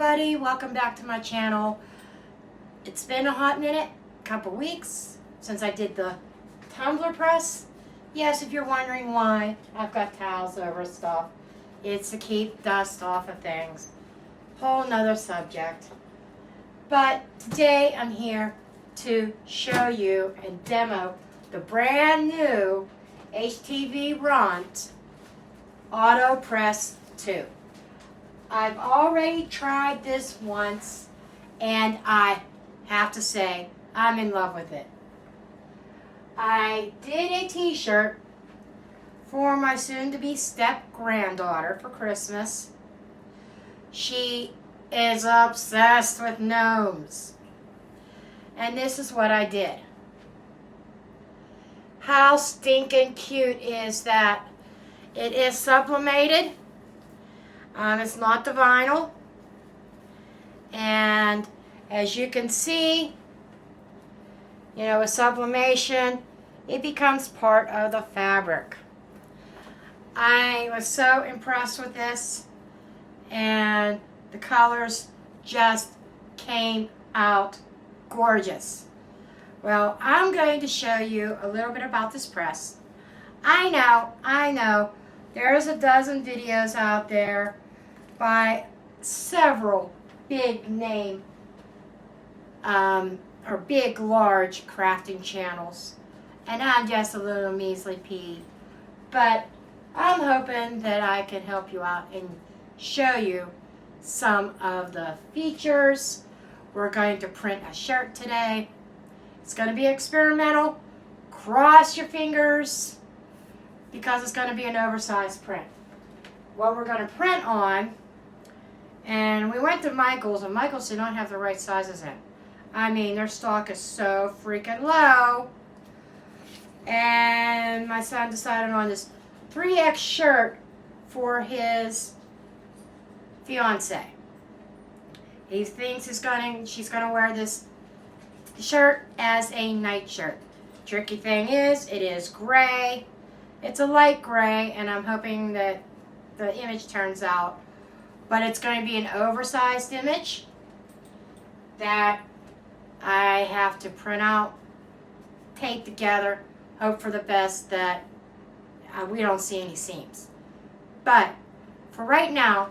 everybody, welcome back to my channel. It's been a hot minute, couple weeks since I did the tumbler press. Yes, if you're wondering why I've got towels over stuff, it's to keep dust off of things. Whole nother subject. But today I'm here to show you and demo the brand new HTV RONT Auto Press 2. I've already tried this once, and I have to say, I'm in love with it. I did a t-shirt for my soon-to-be step-granddaughter for Christmas. She is obsessed with gnomes. And this is what I did. How stinking cute is that? It is sublimated. It's not the vinyl, and as you can see, with sublimation, it becomes part of the fabric. I was so impressed with this, and the colors just came out gorgeous. Well, I'm going to show you a little bit about this press. I know, there's a dozen videos out there by several big name or big large crafting channels, and I'm just a little measly pea, but I'm hoping that I can help you out and show you some of the features. We're going to print a shirt today. It's going to be experimental. Cross your fingers, because it's going to be an oversized print. What we're going to print on, and we went to Michael's, and Michael's did not have the right sizes in. I mean, their stock is so freaking low. And my son decided on this 3X shirt for his fiance. He thinks she's going to wear this shirt as a night shirt. Tricky thing is, it is gray. It's a light gray, and I'm hoping that the image turns out. But it's going to be an oversized image that I have to print out, tape together, hope for the best that we don't see any seams. But for right now,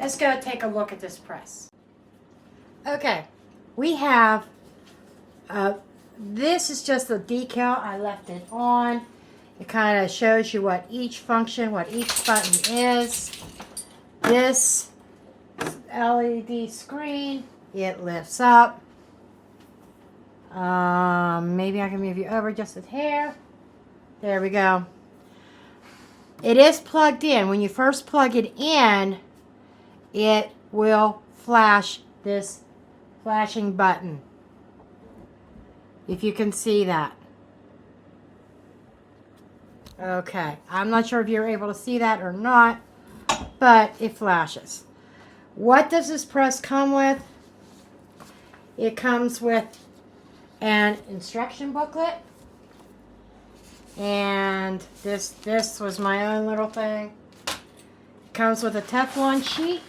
let's go take a look at this press. Okay, we have, this is just a decal. I left it on. It kind of shows you what each function, what each button is. This LED screen, it lifts up. Maybe I can move you over just a hair. There we go. It is plugged in. When you first plug it in, it will flash this flashing button. If you can see that. Okay, I'm not sure if you're able to see that or not, but it flashes. What does this press come with? It comes with an instruction booklet, and this was my own little thing. It comes with a Teflon sheet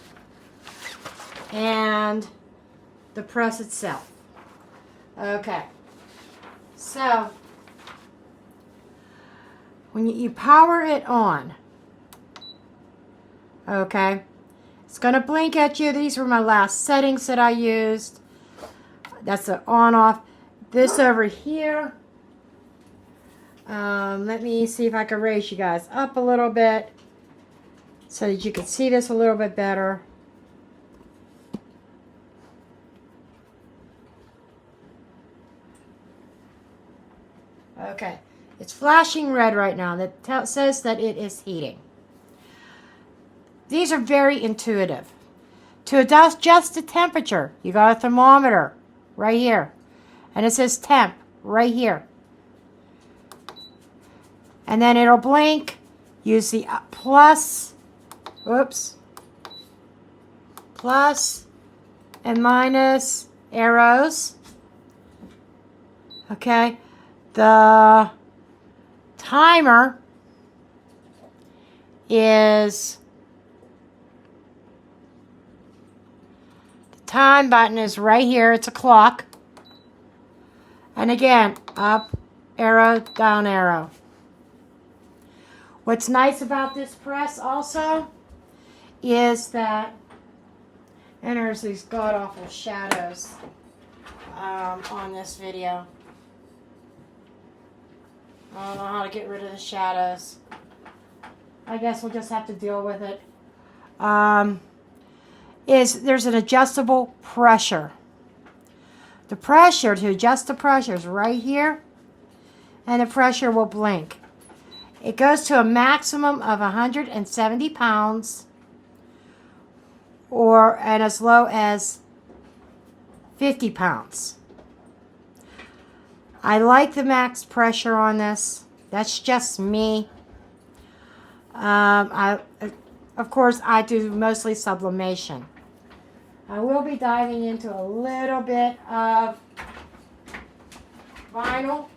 and the press itself. Okay, so when you power it on, okay, it's going to blink at you. These were my last settings that I used. That's the on-off. This over here, let me see if I can raise you guys up a little bit so that you can see this a little bit better. Okay, it's flashing red right now. That says that it is heating. These are very intuitive. To adjust the temperature, you got a thermometer right here. And it says temp right here. And then it'll blink. Use the plus and minus arrows. Okay. The timer is time button is right here. It's a clock. And again, up arrow, down arrow. What's nice about this press also is that, and there's these god-awful shadows on this video. I don't know how to get rid of the shadows. I guess we'll just have to deal with it. There's an adjustable pressure. The pressure, to adjust the pressure, is right here, and the pressure will blink. It goes to a maximum of 170 pounds, and as low as 50 pounds. I like the max pressure on this. That's just me. Of course, I do mostly sublimation. I will be diving into a little bit of vinyl.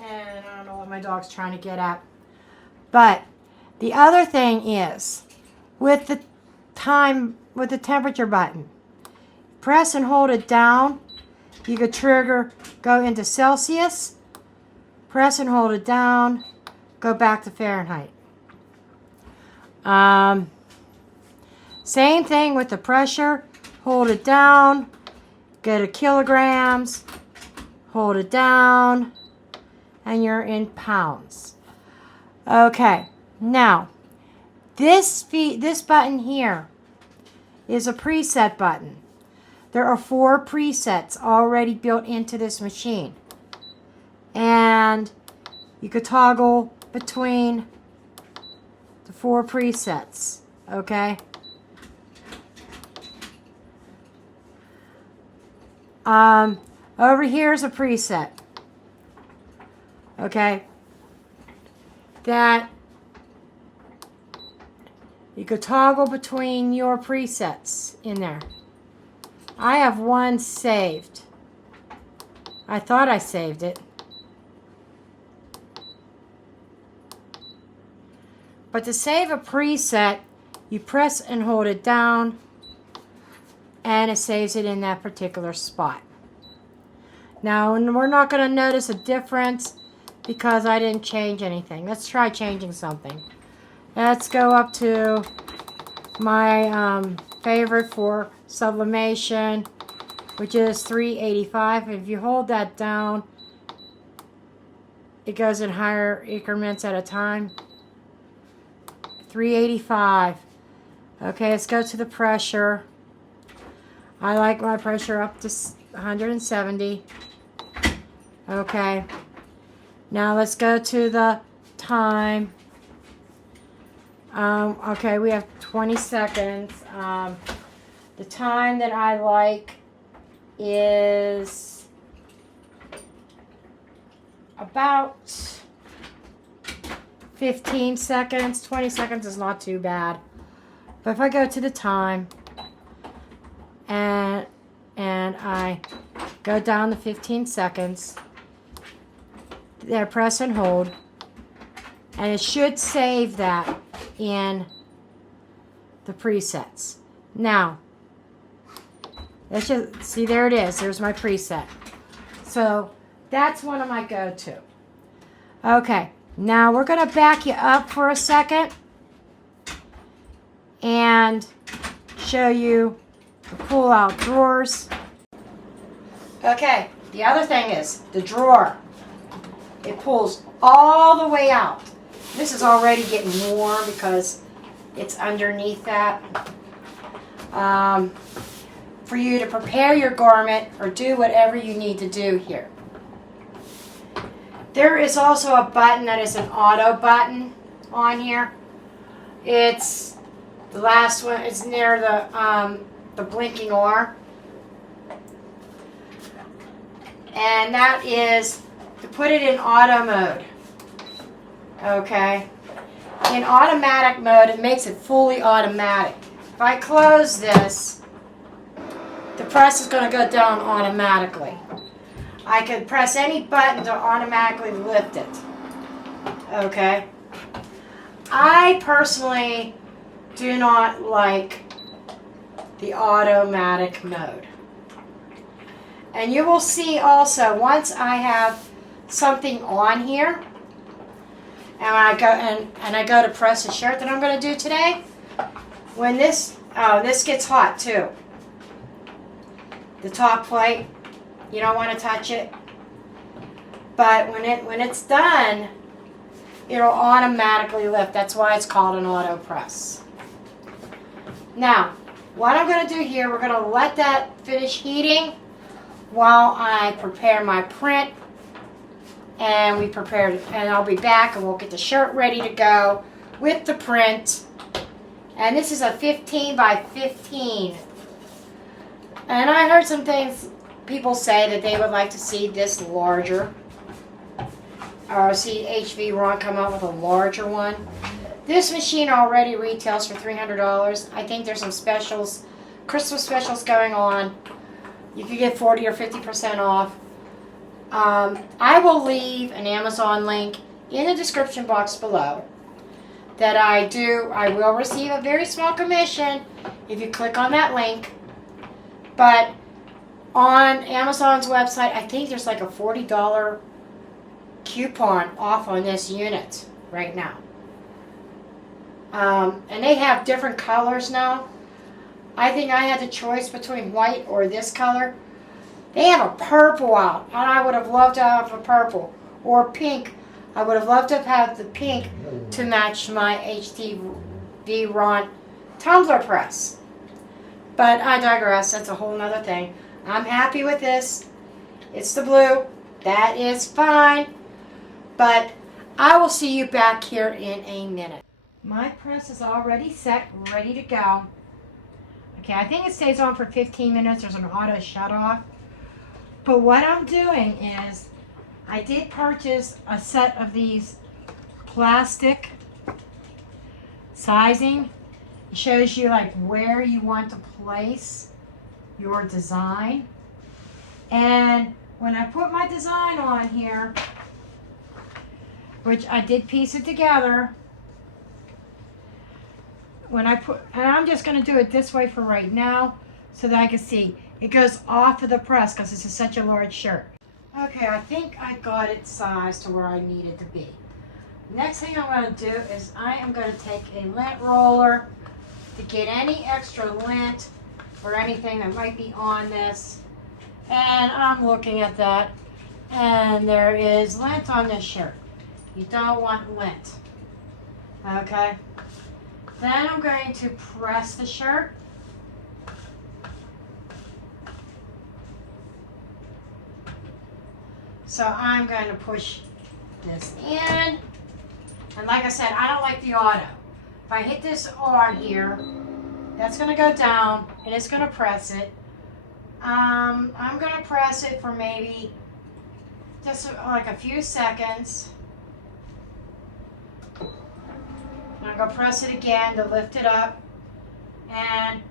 And I don't know what my dog's trying to get at. But the other thing is, with the temperature button, press and hold it down. You could go into Celsius, press and hold it down, go back to Fahrenheit. Same thing with the pressure. Hold it down, go to kilograms, hold it down, and you're in pounds. Okay, now this button here is a preset button. There are 4 presets already built into this machine, and you could toggle between the 4 presets. Okay. Over here is a preset. Okay. That you could toggle between your presets in there. I have one saved. I thought I saved it. But to save a preset, you press and hold it down, and it saves it in that particular spot. Now, we're not going to notice a difference because I didn't change anything. Let's try changing something. Let's go up to my favorite for sublimation, which is 385. If you hold that down, it goes in higher increments at a time. 385. Okay, let's go to the pressure. I like my pressure up to 170. Okay. Now let's go to the time. Okay, we have 20 seconds. The time that I like is about 15 seconds. 20 seconds is not too bad. But if I go to the time and I go down to 15 seconds, there, press and hold, and it should save that in the presets. Now, let's just see, there it is. There's my preset. So that's one of my go-to. Okay, now we're going to back you up for a second and show you the pull-out drawers. Okay, the other thing is the drawer. It pulls all the way out. This is already getting warm because it's underneath that. For you to prepare your garment or do whatever you need to do here. There is also a button that is an auto button on here. It's the last one. It's near the blinking R. And that is to put it in auto mode. Okay. In automatic mode, it makes it fully automatic. If I close this, the press is going to go down automatically. I could press any button to automatically lift it. Okay. I personally do not like the automatic mode. And you will see also, once I have something on here, and I go to press the shirt that I'm going to do today, when this gets hot too. The top plate, you don't want to touch it. But when it's done, it'll automatically lift. That's why it's called an auto press. Now, what I'm going to do here, we're going to let that finish heating while I prepare my print. And and I'll be back and we'll get the shirt ready to go with the print. And this is a 15 by 15. And I heard some things, people say that they would like to see this larger. Or see HTV RONT come out with a larger one. This machine already retails for $300. I think there's some specials, Christmas specials going on. You could get 40 or 50% off. I will leave an Amazon link in the description box below that I will receive a very small commission if you click on that link. But on Amazon's website, I think there's like a $40 coupon off on this unit right now. And they have different colors now. I think I had the choice between white or this color. They have a purple out, and I would have loved to have a purple. Or pink. I would have loved to have the pink to match my HTV RONT tumbler press. But I digress. That's a whole nother thing. I'm happy with this. It's the blue. That is fine. But I will see you back here in a minute. My press is already set, ready to go. Okay, I think it stays on for 15 minutes. There's an auto shut off. But what I'm doing is, I did purchase a set of these plastic sizing. It shows you like where you want to place your design. And when I put my design on here, which I did piece it together, and I'm just going to do it this way for right now so that I can see. It goes off of the press because this is such a large shirt. Okay, I think I got it sized to where I need it to be. Next thing I'm going to do is I am going to take a lint roller to get any extra lint or anything that might be on this. And I'm looking at that, and there is lint on this shirt. You don't want lint. Okay? Then I'm going to press the shirt. So I'm going to push this in. And like I said, I don't like the auto. If I hit this R here, that's going to go down and it's going to press it. I'm going to press it for maybe just like a few seconds. And I'm going to press it again to lift it up and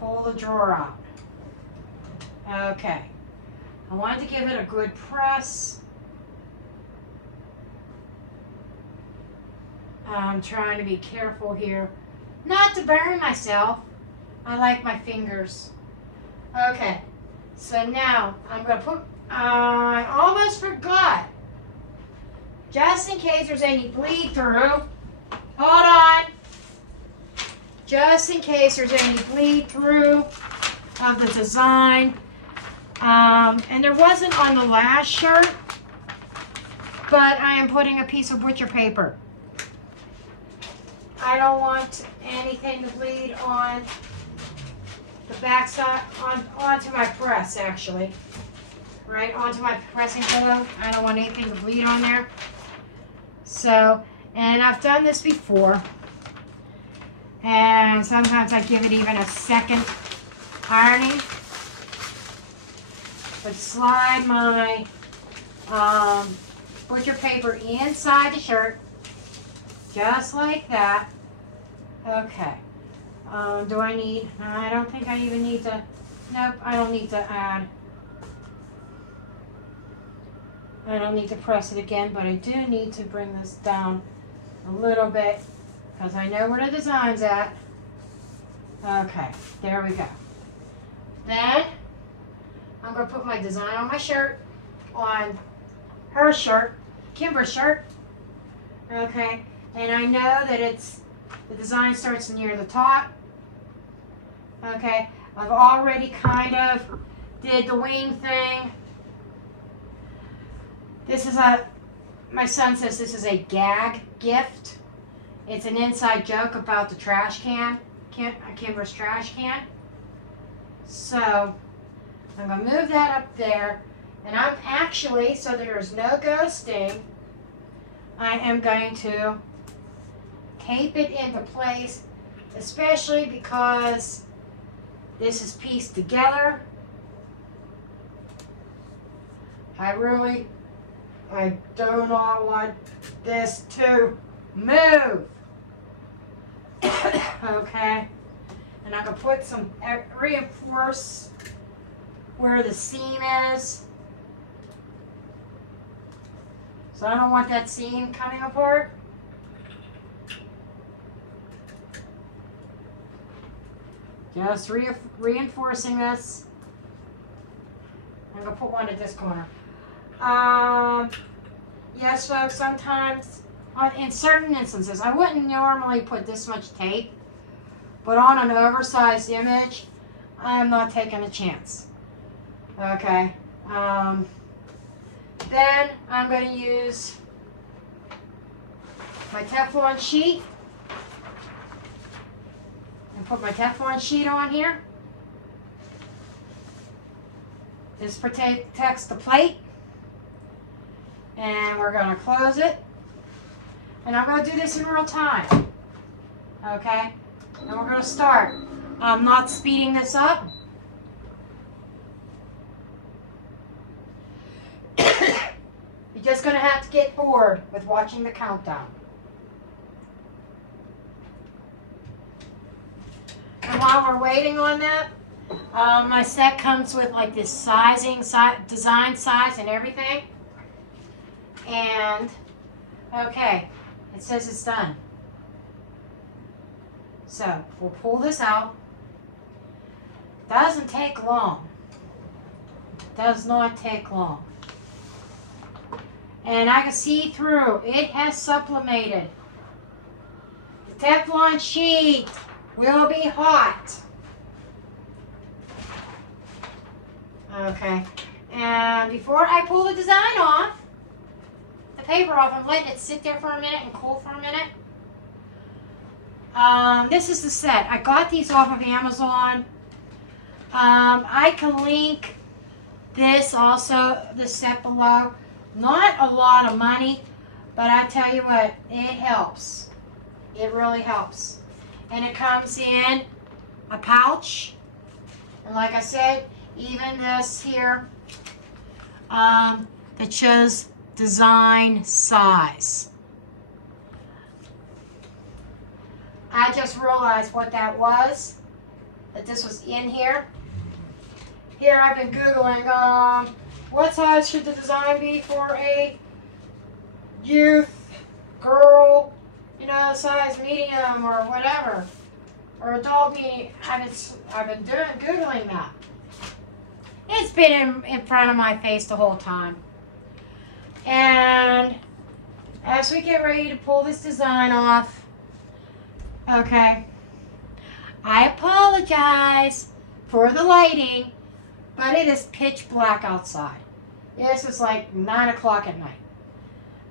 pull the drawer out. Okay. I wanted to give it a good press. I'm trying to be careful here, not to burn myself. I like my fingers. Okay, so now I'm going to put, I almost forgot, just in case there's any bleed through. Hold on. Just in case there's any bleed through of the design. And there wasn't on the last shirt, but I am putting a piece of butcher paper. I don't want anything to bleed on the back side, onto my press actually. Right, onto my pressing pillow. I don't want anything to bleed on there. So, and I've done this before. And sometimes I give it even a second ironing. But slide my butcher paper inside the shirt, just like that. Okay. Do I need, I don't think I even need to, nope, I don't need to add. I don't need to press it again, but I do need to bring this down a little bit because I know where the design's at. Okay, there we go. Then I'm going to put my design on my shirt, on her shirt, Kimber's shirt. Okay, and I know that the design starts near the top. Okay, I've already kind of did the wing thing. This is my son says this is a gag gift. It's an inside joke about the trash can, Kimber's trash can. So I'm going to move that up there, and I'm actually, so there's no ghosting, I am going to tape it into place, especially because this is pieced together. I do not want this to move. Okay. And I'm going to put some reinforce where the seam is. So I don't want that seam coming apart. Just reinforcing this. I'm going to put one at this corner. Yes, folks, sometimes, in certain instances, I wouldn't normally put this much tape, but on an oversized image, I'm not taking a chance. Okay. Then I'm going to use my Teflon sheet and put my Teflon sheet on here. This protects the plate. And we're going to close it. And I'm going to do this in real time. Okay? And we're going to start. I'm not speeding this up. You're just going to have to get bored with watching the countdown. And while we're waiting on that, my set comes with like this design size and everything. And, okay, it says it's done. So, we'll pull this out. Doesn't take long. Does not take long. And I can see through. It has sublimated. The Teflon sheet will be hot. Okay. And before I pull the design off, the paper off, I'm letting it sit there for a minute and cool for a minute. This is the set. I got these off of Amazon. I can link this also, the set below. Not a lot of money, but I tell you what, it helps. It really helps. And it comes in a pouch. And like I said, even this here that shows design size. I just realized what that was, that this was in here. Here I've been Googling, what size should the design be for a youth, girl, size medium or whatever, or adult medium. I've been Googling that. It's been in front of my face the whole time. And as we get ready to pull this design off, okay, I apologize for the lighting, but it is pitch black outside. This is like 9 o'clock at night.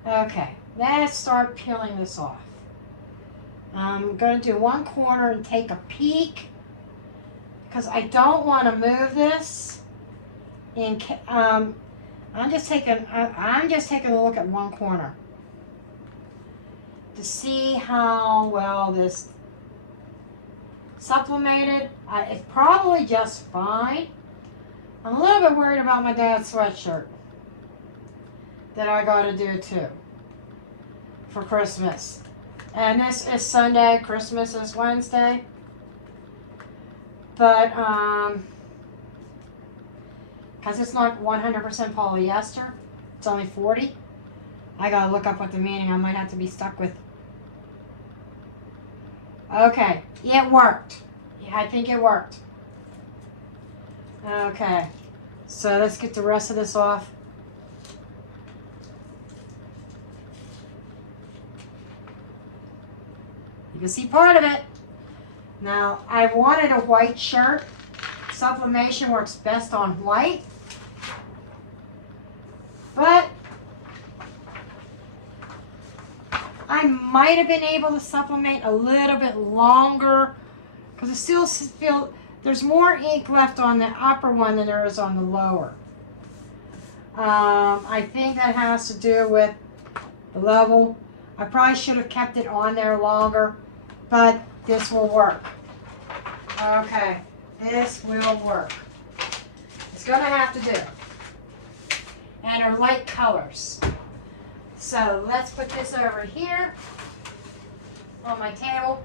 Okay, let's start peeling this off. I'm going to do one corner and take a peek because I don't want to move this. I'm just taking a look at one corner to see how well this sublimated. It's probably just fine. I'm a little bit worried about my dad's sweatshirt that I got to do too for Christmas. And this is Sunday, Christmas is Wednesday. But because it's not 100% polyester, it's only 40. I gotta look up what the meaning. I might have to be stuck with Okay, it worked. Yeah, I think it worked. Okay, so let's get the rest of this off. You can see part of it. Now, I wanted a white shirt. Sublimation works best on white. But I might have been able to sublimate a little bit longer because I still feel there's more ink left on the upper one than there is on the lower. I think that has to do with the level. I probably should have kept it on there longer, but this will work. Okay, this will work. It's going to have to do. And are light colors. So let's put this over here on my table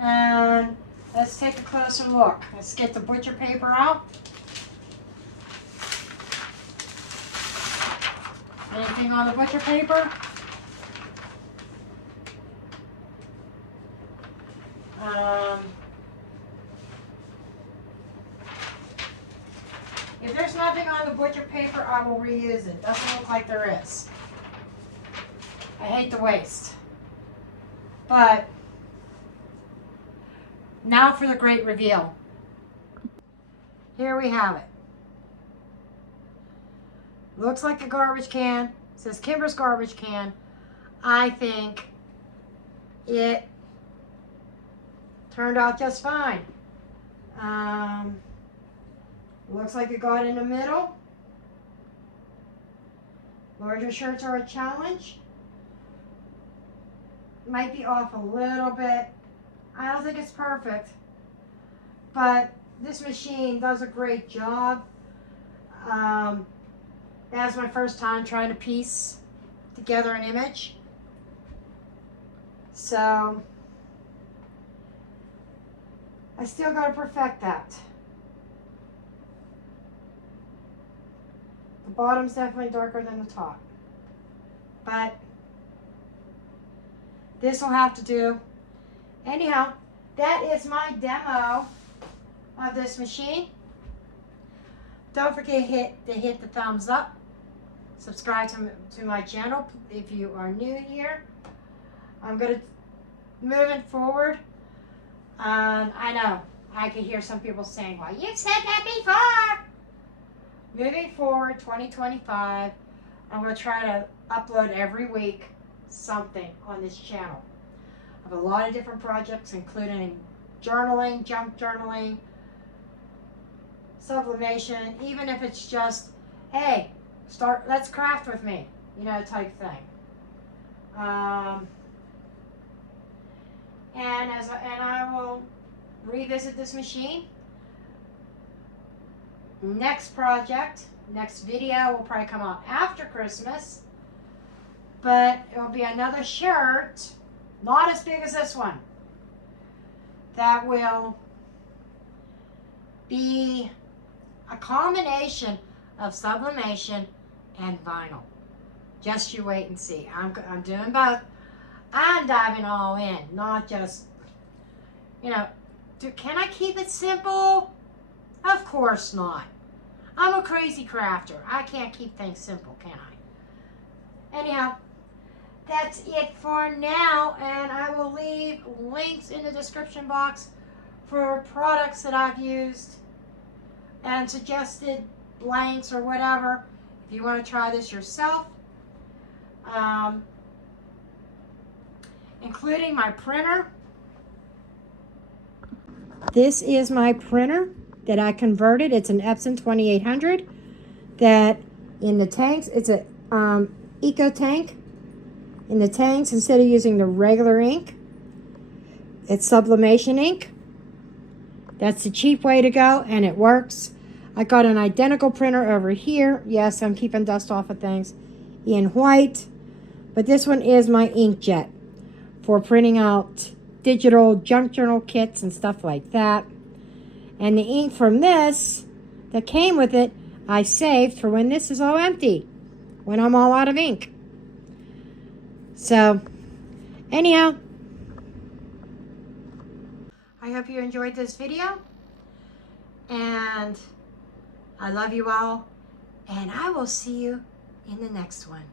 and let's take a closer look. Let's get the butcher paper out. Anything on the butcher paper? If there's nothing on the butcher paper, I will reuse it. Doesn't look like there is. I hate the waste. But now for the great reveal. Here we have it. Looks like a garbage can. It says Kimber's garbage can. I think it turned out just fine. Looks like it got in the middle. Larger shirts are a challenge. Might be off a little bit. I don't think it's perfect, but this machine does a great job. That's my first time trying to piece together an image. So I still got to perfect that. The bottom's definitely darker than the top, but this will have to do. Anyhow, that is my demo of this machine. Don't forget to hit the thumbs up. Subscribe to my channel if you are new here. I'm going to, moving forward, I know, I can hear some people saying, well, you've said that before. Moving forward, 2025, I'm going to try to upload every week something on this channel. I have a lot of different projects, including journaling, junk journaling, sublimation, even if it's just, hey, let's craft with me, type thing. And I will revisit this machine. Next project, next video will probably come out after Christmas, but it will be another shirt, not as big as this one, that will be a combination of sublimation and vinyl. Just you wait and see. I'm doing both. I'm diving all in, not just, can I keep it simple? Of course not. I'm a crazy crafter. I can't keep things simple, can I? Anyhow, that's it for now, and I will leave links in the description box for products that I've used and suggested blanks or whatever if you want to try this yourself, including my printer. This is my printer that I converted. It's an Epson 2800 that in the tanks, it's a eco tank. In the tanks, instead of using the regular ink, it's sublimation ink. That's the cheap way to go, and it works. I got an identical printer over here. Yes, I'm keeping dust off of things in white, but this one is my inkjet for printing out digital junk journal kits and stuff like that. And the ink from this that came with it, I saved for when this is all empty, when I'm all out of ink. So, anyhow, I hope you enjoyed this video. And I love you all. And I will see you in the next one.